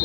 Oh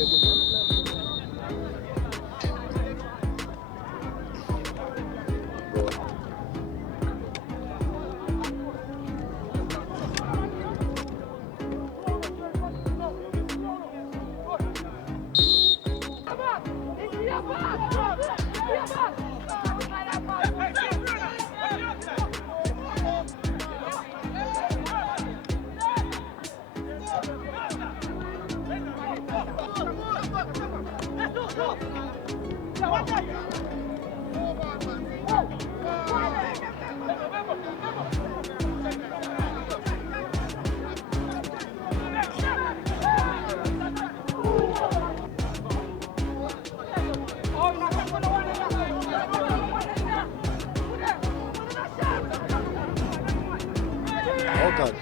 God.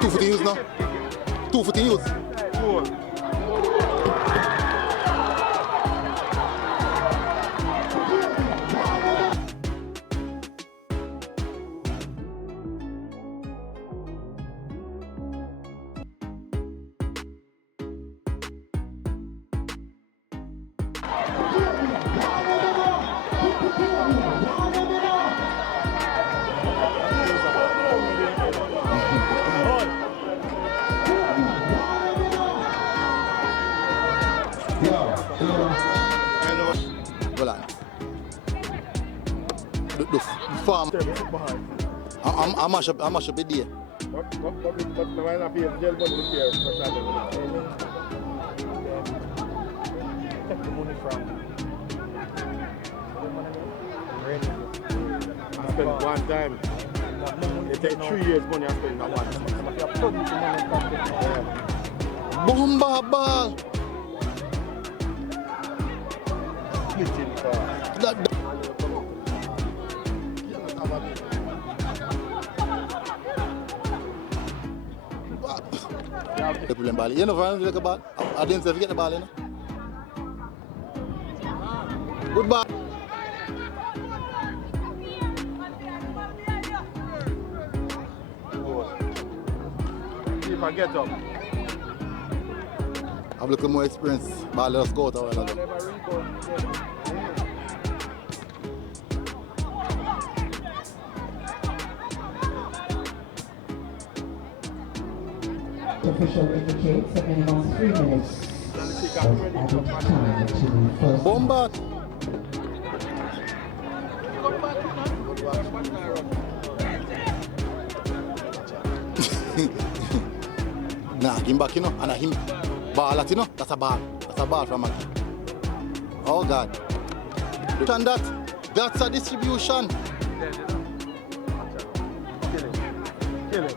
Two for the use now. Two for the use. Voilà. The farm. I mash up the day. But why not pay jail money to pay for Take the money from I spend one time. It take 3 years money I spend on one. Bomba ball. The problem ball. You know when you take a ball, I didn't say forget the ball, you know. Good ball. If I get up. I've looked more experience ball let us go out a while ago. The official indicates a minimum 3 minutes of added time to the first. Bomba. Nah, give him back, you know, and him ball at, you know, that's a ball. That's a ball from Maki. Oh God. Look at that. That's a distribution. Kill him.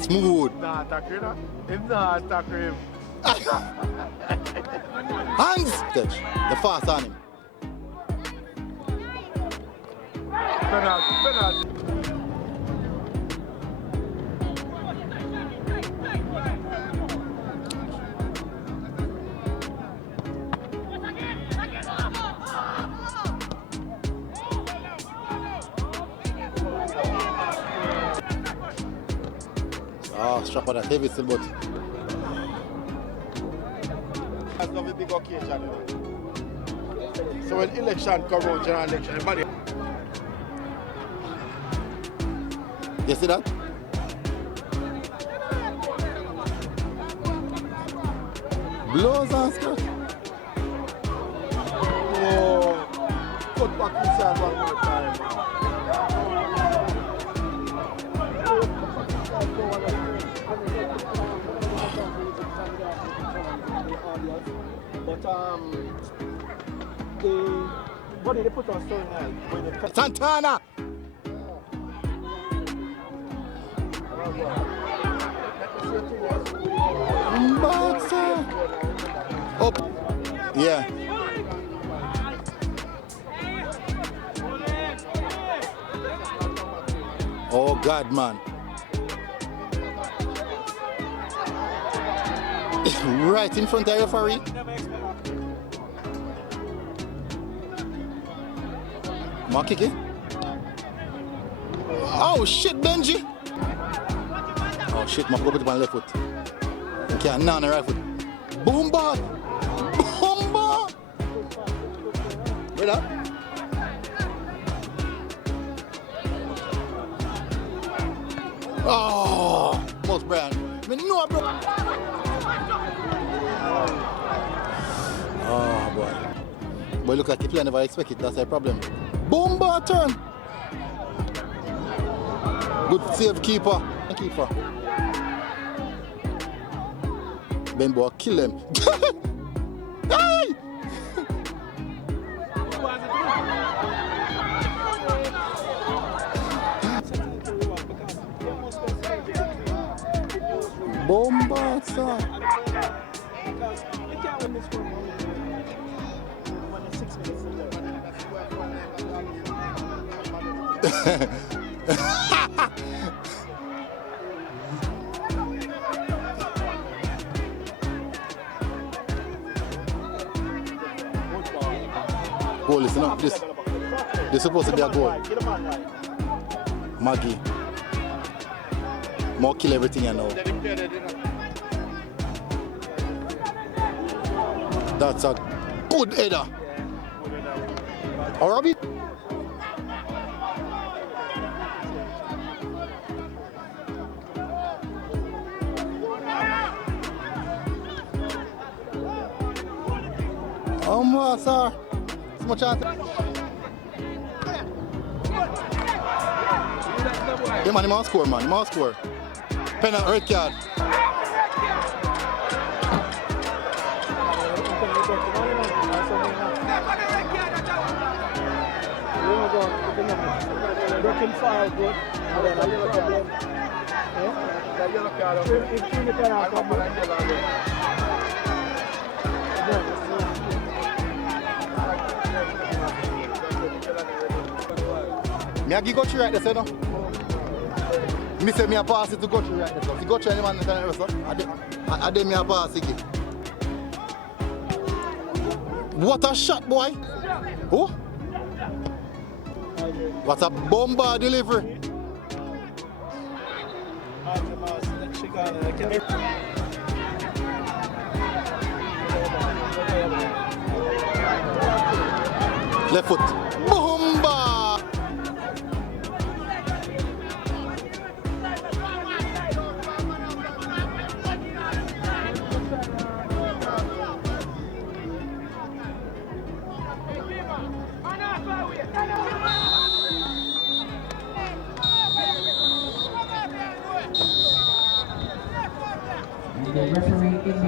Smooth. Nah, attack him. Him not attack him. Hands! Catch. The fast on him. Penalty. Strap on that heavy still, but That's not a big occasion. So when election come out, general election, everybody. you see that? Blows and skirt. Oh, cut back inside one more time. what did they put on story night? When they Santana! Boxer! Up! Yeah. Oh God, man. Right in front of the referee. More kick it. Oh shit, Benji. Oh shit, my put it on left foot. Okay, now on the right foot. Boom ball. Boom ball. Brother. Oh, most brand. Me know, bro. Oh boy. Boy, look like the player never expect it. That's a problem. Boom ball turn. Good save keeper. Keeper. Benbo kill him. Hey! Bomba, sir. Goal, listen up. This is supposed to be a goal. Maggie. More kill everything you know. That's a good header. Or Robbie? Sir. So much chance. Yeah, man, he must score, man. He must score. Penalty, red card. Looking fire good. Me a give go through right there, so no? Me say me a pass it to go through right there, so. If you go through any man, so I did me a pass it. What a shot, boy! Who? What a bomba delivery! Left foot. Bomba! The referee indicates